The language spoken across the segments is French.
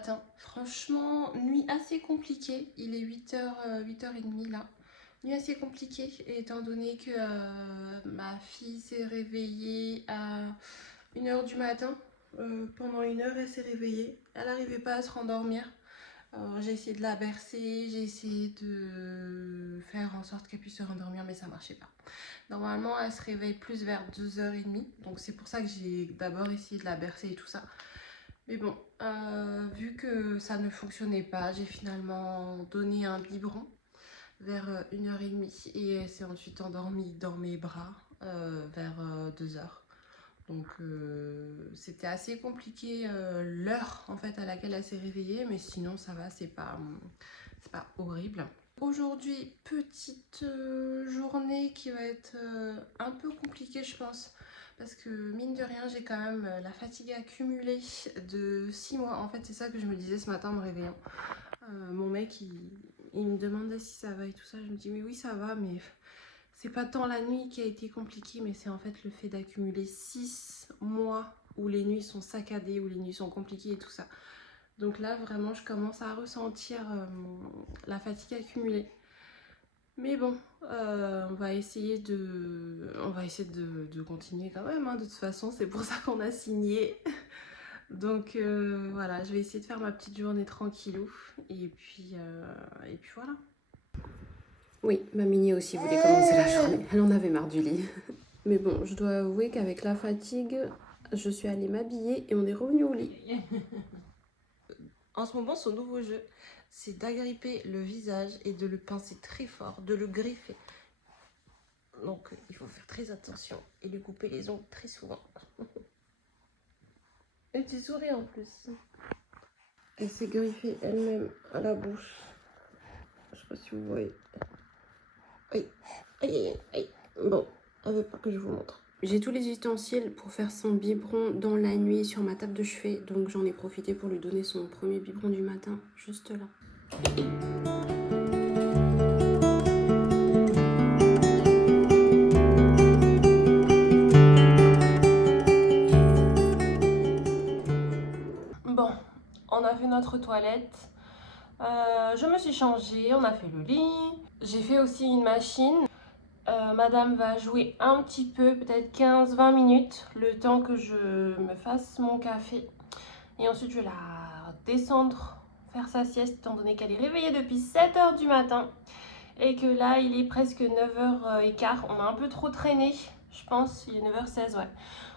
matin. Franchement, nuit assez compliquée. Il est 8h30 là. Nuit assez compliquée étant donné que ma fille s'est réveillée à 1h du matin. Pendant 1 heure, elle s'est réveillée. Elle n'arrivait pas à se rendormir. J'ai essayé de la bercer, j'ai essayé de faire en sorte qu'elle puisse se rendormir, mais ça marchait pas. Normalement, elle se réveille plus vers 2h30, donc c'est pour ça que j'ai d'abord essayé de la bercer et tout ça. Mais bon, vu que ça ne fonctionnait pas, j'ai finalement donné un biberon vers 1h30 et elle s'est ensuite endormie dans mes bras vers 2h. Donc c'était assez compliqué l'heure en fait à laquelle elle s'est réveillée, mais sinon ça va, c'est pas horrible. Aujourd'hui, petite journée qui va être un peu compliquée je pense, parce que mine de rien j'ai quand même la fatigue accumulée de 6 mois. En fait c'est ça que je me disais ce matin en me réveillant. Mon mec il me demandait si ça va et tout ça, je me dis mais oui ça va, mais c'est pas tant la nuit qui a été compliquée, mais c'est en fait le fait d'accumuler 6 mois où les nuits sont saccadées, où les nuits sont compliquées et tout ça. Donc là, vraiment, je commence à ressentir la fatigue accumulée. Mais bon, on va essayer de continuer quand même. Hein. De toute façon, c'est pour ça qu'on a signé. Donc voilà, je vais essayer de faire ma petite journée tranquillou. Et puis voilà. Oui, ma mini aussi voulait commencer la journée. Elle en avait marre du lit. Mais bon, je dois avouer qu'avec la fatigue, je suis allée m'habiller et on est revenu au lit. En ce moment, son nouveau jeu, c'est d'agripper le visage et de le pincer très fort, de le griffer. Donc, il faut faire très attention et lui couper les ongles très souvent. Et tu souris en plus. Elle s'est griffée elle-même à la bouche. Je sais pas si vous voyez. Aïe, aïe, aïe, aïe. Bon, elle veut pas que je vous montre. J'ai tous les ustensiles pour faire son biberon dans la nuit sur ma table de chevet. Donc j'en ai profité pour lui donner son premier biberon du matin, juste là. Bon, on a fait notre toilette. Je me suis changée, on a fait le lit. J'ai fait aussi une machine. Madame va jouer un petit peu, peut-être 15-20 minutes, le temps que je me fasse mon café. Et ensuite, je vais la descendre, faire sa sieste, étant donné qu'elle est réveillée depuis 7h du matin. Et que là, il est presque 9h15. On a un peu trop traîné, je pense. Il est 9h16, ouais.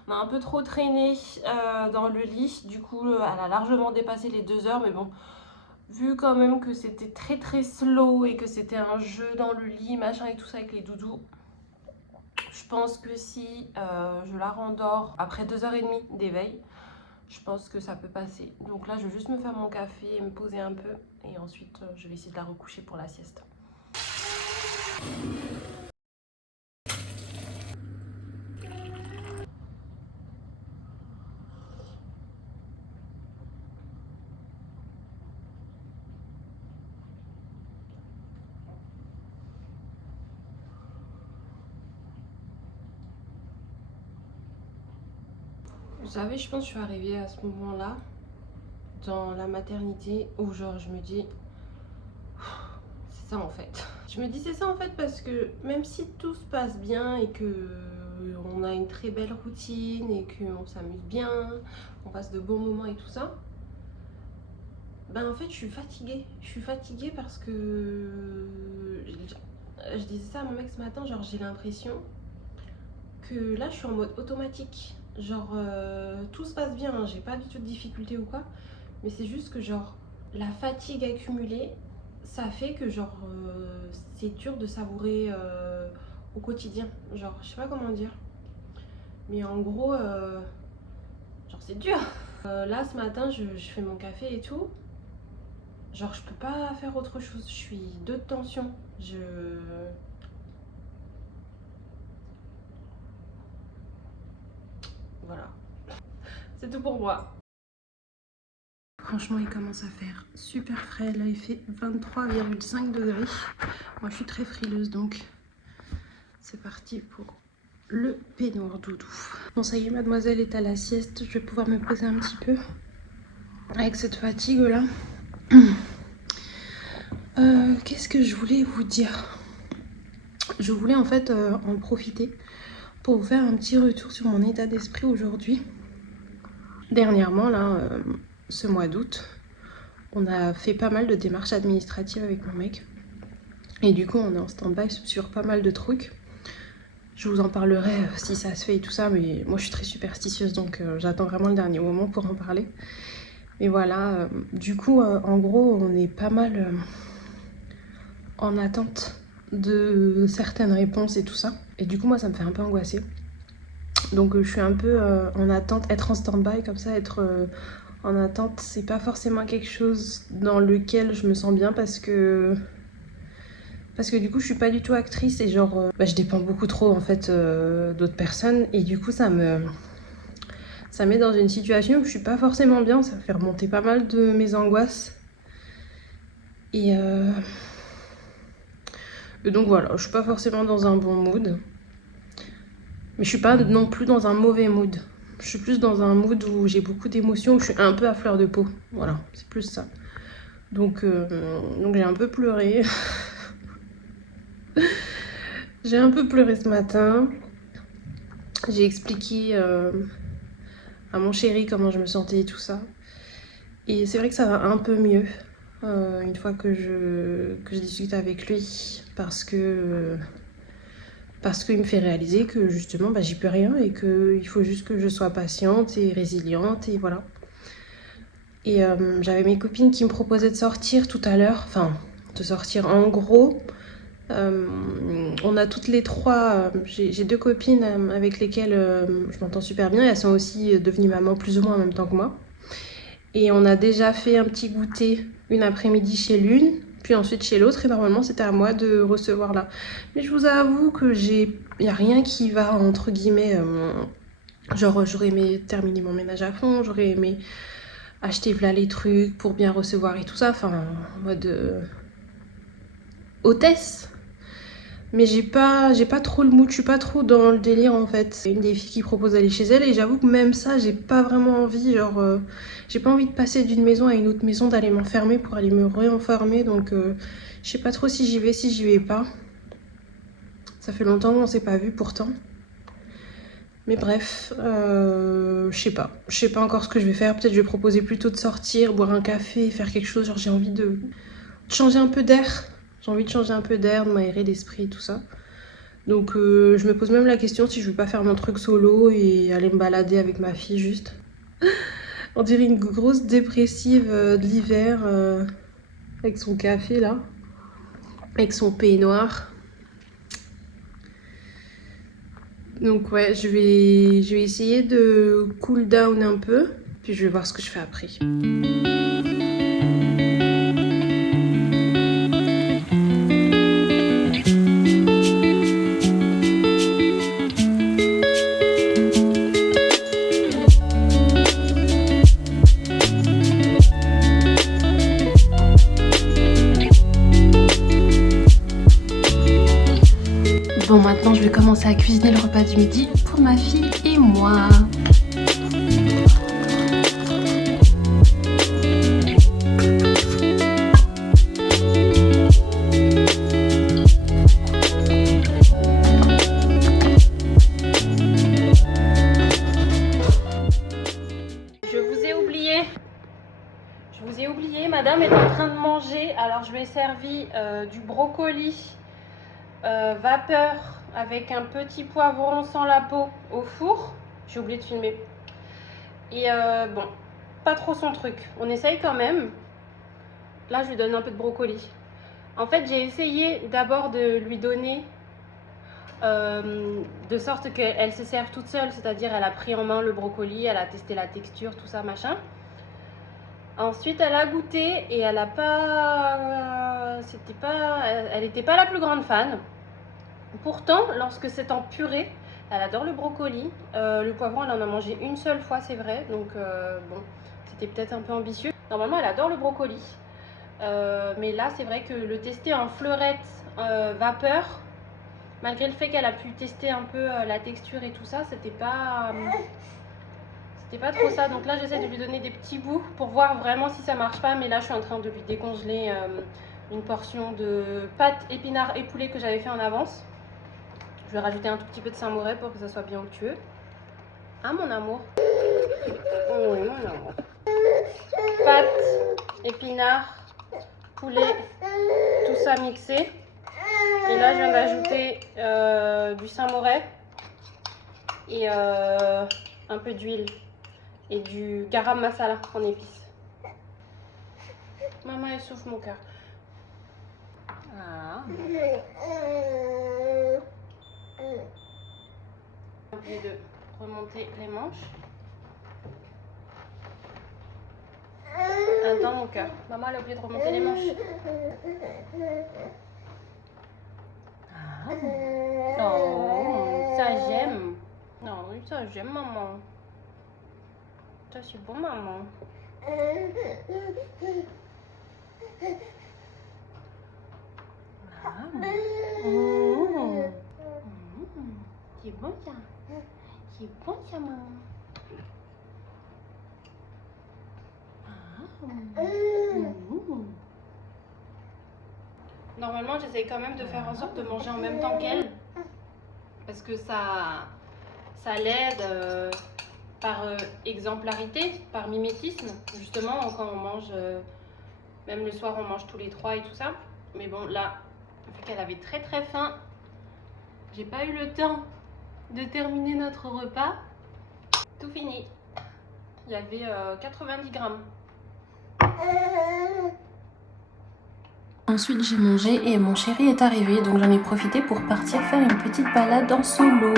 On a un peu trop traîné dans le lit. Du coup, elle a largement dépassé les 2 heures. Mais bon, vu quand même que c'était très très slow et que c'était un jeu dans le lit, machin et tout ça avec les doudous, je pense que si je la rendors après 2h30 d'éveil, je pense que ça peut passer. Donc là, je vais juste me faire mon café et me poser un peu. Et ensuite, je vais essayer de la recoucher pour la sieste. Vous savez, je pense que je suis arrivée à ce moment-là, dans la maternité, où genre je me dis, c'est ça en fait. Je me dis c'est ça en fait parce que même si tout se passe bien et que on a une très belle routine et qu'on s'amuse bien, on passe de bons moments et tout ça, ben en fait je suis fatiguée. Je suis fatiguée parce que je disais ça à mon mec ce matin, genre j'ai l'impression que là je suis en mode automatique. Genre tout se passe bien, hein, j'ai pas du tout de difficulté ou quoi, mais c'est juste que genre la fatigue accumulée, ça fait que genre c'est dur de savourer au quotidien. Genre je sais pas comment dire, mais en gros genre c'est dur. Là ce matin je fais mon café et tout. Genre je peux pas faire autre chose, je suis de tension. Voilà. C'est tout pour moi. Franchement, il commence à faire super frais. Là, il fait 23,5 degrés. Moi, je suis très frileuse, donc c'est parti pour le peignoir doudou. Bon, ça y est, mademoiselle est à la sieste. Je vais pouvoir me poser un petit peu. avec cette fatigue là. Qu'est-ce que je voulais vous dire? Je voulais en fait en profiter pour vous faire un petit retour sur mon état d'esprit aujourd'hui. Dernièrement là, ce mois d'août, on a fait pas mal de démarches administratives avec mon mec. Et du coup on est en stand-by sur pas mal de trucs. Je vous en parlerai si ça se fait et tout ça, mais moi je suis très superstitieuse donc j'attends vraiment le dernier moment pour en parler. Mais voilà, du coup en gros on est pas mal en attente de certaines réponses et tout ça. Et du coup moi ça me fait un peu angoisser. Donc je suis un peu en attente, être en stand-by comme ça, être en attente, c'est pas forcément quelque chose dans lequel je me sens bien parce que du coup je suis pas du tout actrice et genre je dépends beaucoup trop en fait d'autres personnes et du coup ça met dans une situation où je suis pas forcément bien, ça fait remonter pas mal de mes angoisses et donc voilà, je suis pas forcément dans un bon mood, mais je suis pas non plus dans un mauvais mood. Je suis plus dans un mood où j'ai beaucoup d'émotions, où je suis un peu à fleur de peau. Voilà, c'est plus ça. Donc j'ai un peu pleuré. J'ai un peu pleuré ce matin. J'ai expliqué à mon chéri comment je me sentais et tout ça. Et c'est vrai que ça va un peu mieux une fois que je discute avec lui. Parce qu'il me fait réaliser que justement j'y peux rien et qu'il faut juste que je sois patiente et résiliente et voilà. Et j'avais mes copines qui me proposaient de sortir tout à l'heure, enfin de sortir en gros. On a toutes les trois, j'ai deux copines avec lesquelles je m'entends super bien, elles sont aussi devenues maman plus ou moins en même temps que moi. Et on a déjà fait un petit goûter une après-midi chez l'une, puis ensuite chez l'autre, et normalement c'était à moi de recevoir là. Mais je vous avoue que il n'y a rien qui va entre guillemets, genre j'aurais aimé terminer mon ménage à fond, j'aurais aimé acheter voilà les trucs pour bien recevoir et tout ça, enfin en mode hôtesse. Mais j'ai pas trop le mood, je suis pas trop dans le délire en fait. C'est une des filles qui propose d'aller chez elle et j'avoue que même ça, j'ai pas vraiment envie, genre j'ai pas envie de passer d'une maison à une autre maison, d'aller m'enfermer pour aller me réenfermer, donc je sais pas trop si j'y vais pas. Ça fait longtemps qu'on s'est pas vu pourtant. Mais bref, je sais pas encore ce que je vais faire. Peut-être je vais proposer plutôt de sortir, boire un café, faire quelque chose, genre j'ai envie de changer un peu d'air. J'ai envie de changer un peu d'air, de m'aérer l'esprit, tout ça. Donc je me pose même la question si je veux pas faire mon truc solo et aller me balader avec ma fille juste. On dirait une grosse dépressive de l'hiver avec son café là, avec son peignoir. Donc ouais, je vais essayer de cool down un peu, puis je vais voir ce que je fais après. Bon, maintenant je vais commencer à cuisiner le repas du midi pour ma fille et moi. Je vous ai oublié, madame est en train de manger. Alors je lui ai servi du brocoli vapeur avec un petit poivron sans la peau au four. J'ai oublié de filmer. Et bon, pas trop son truc. On essaye quand même. Là, je lui donne un peu de brocoli. En fait, j'ai essayé d'abord de lui donner de sorte qu'elle se serve toute seule. C'est-à-dire, elle a pris en main le brocoli, elle a testé la texture, tout ça, machin. Ensuite, elle a goûté et elle a pas... elle n'était pas la plus grande fan. Pourtant, lorsque c'est en purée, elle adore le brocoli. Le poivron, elle en a mangé une seule fois, c'est vrai. Donc, bon, c'était peut-être un peu ambitieux. Normalement, elle adore le brocoli. Mais là, c'est vrai que le tester en fleurette vapeur, malgré le fait qu'elle a pu tester un peu la texture et tout ça, c'était pas c'était pas trop ça. Donc là, j'essaie de lui donner des petits bouts pour voir vraiment si ça marche pas. Mais là, je suis en train de lui décongeler une portion de pâtes, épinards et poulet que j'avais fait en avance. Je vais rajouter un tout petit peu de Saint-Moré pour que ça soit bien onctueux. Ah, mon amour. Oui, mon amour. Pâtes, épinards, poulet, tout ça mixé. Et là, je viens d'ajouter du Saint-Moré et un peu d'huile et du garam masala en épices. Maman, elle souffle mon cœur. Ah. J'ai oublié de remonter les manches. Dans mon cœur. Maman, elle a oublié de remonter les manches. Ah. Oh, ça j'aime. Non, ça j'aime, maman. Ça c'est bon, maman. Ah. C'est bon ça. C'est bon ça, maman. Normalement, j'essaie quand même de faire en sorte de manger en même temps qu'elle. Parce que ça l'aide par exemplarité, par mimétisme. Justement, quand on mange, même le soir, on mange tous les trois et tout ça. Mais bon, là, vu qu'elle avait très très faim, j'ai pas eu le temps de terminer notre repas. Tout fini. Il y avait 90 grammes. Ensuite j'ai mangé et mon chéri est arrivé, donc j'en ai profité pour partir faire une petite balade en solo.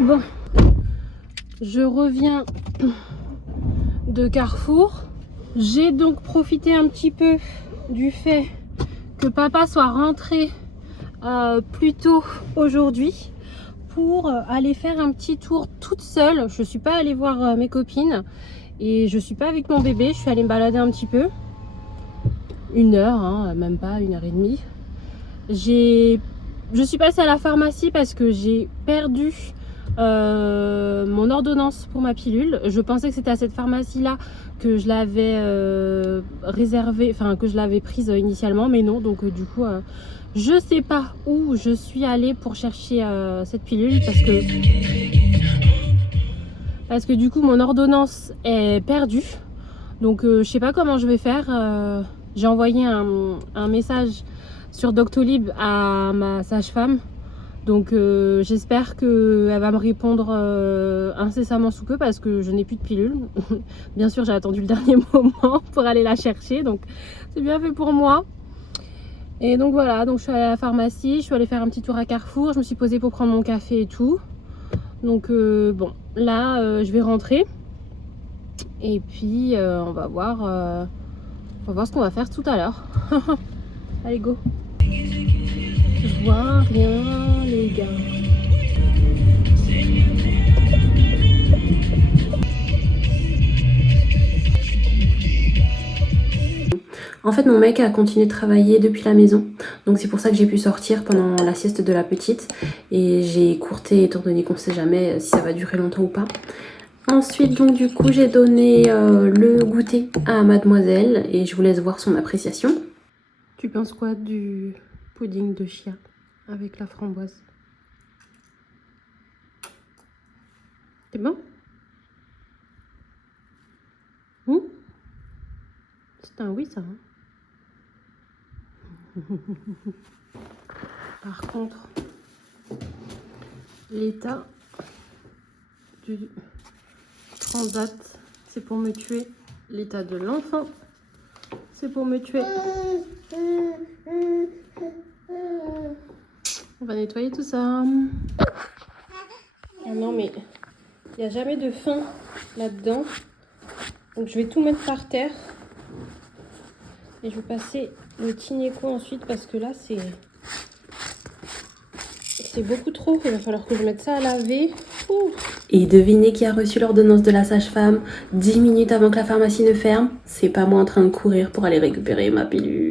Bon, je reviens de Carrefour. J'ai donc profité un petit peu du fait que papa soit rentré plus tôt aujourd'hui pour aller faire un petit tour toute seule. Je suis pas allée voir mes copines et je suis pas avec mon bébé. Je suis allée me balader un petit peu. 1 heure, hein, même pas 1h30. Je suis passée à la pharmacie parce que j'ai perdu mon ordonnance pour ma pilule. Je pensais que c'était à cette pharmacie là que je l'avais réservée, enfin que je l'avais prise initialement, mais non. Donc du coup je sais pas où je suis allée pour chercher cette pilule parce que du coup mon ordonnance est perdue. Donc je sais pas comment je vais faire. J'ai envoyé un message sur Doctolib à ma sage-femme. Donc j'espère qu'elle va me répondre incessamment sous peu parce que je n'ai plus de pilule. Bien sûr, j'ai attendu le dernier moment pour aller la chercher, donc c'est bien fait pour moi. Et donc voilà, donc je suis allée à la pharmacie, je suis allée faire un petit tour à Carrefour, je me suis posée pour prendre mon café et tout. Donc bon, là je vais rentrer et puis on va voir ce qu'on va faire tout à l'heure. Allez, go. Je vois rien, les gars. En fait, mon mec a continué de travailler depuis la maison, donc c'est pour ça que j'ai pu sortir pendant la sieste de la petite. Et j'ai écourté étant donné qu'on ne sait jamais si ça va durer longtemps ou pas. Ensuite, donc du coup, j'ai donné le goûter à mademoiselle et je vous laisse voir son appréciation. Tu penses quoi du pudding de chia avec la framboise? C'est bon? C'est un oui, ça. Hein. Par contre, l'état du transat, c'est pour me tuer. L'état de l'enfant, c'est pour me tuer. On va nettoyer tout ça. Ah non, mais il n'y a jamais de fin là-dedans. Donc je vais tout mettre par terre. Et je vais passer le Tineco ensuite parce que là c'est beaucoup trop. Il va falloir que je mette ça à laver. Et devinez qui a reçu l'ordonnance de la sage-femme 10 minutes avant que la pharmacie ne ferme? C'est pas moi en train de courir pour aller récupérer ma pilule.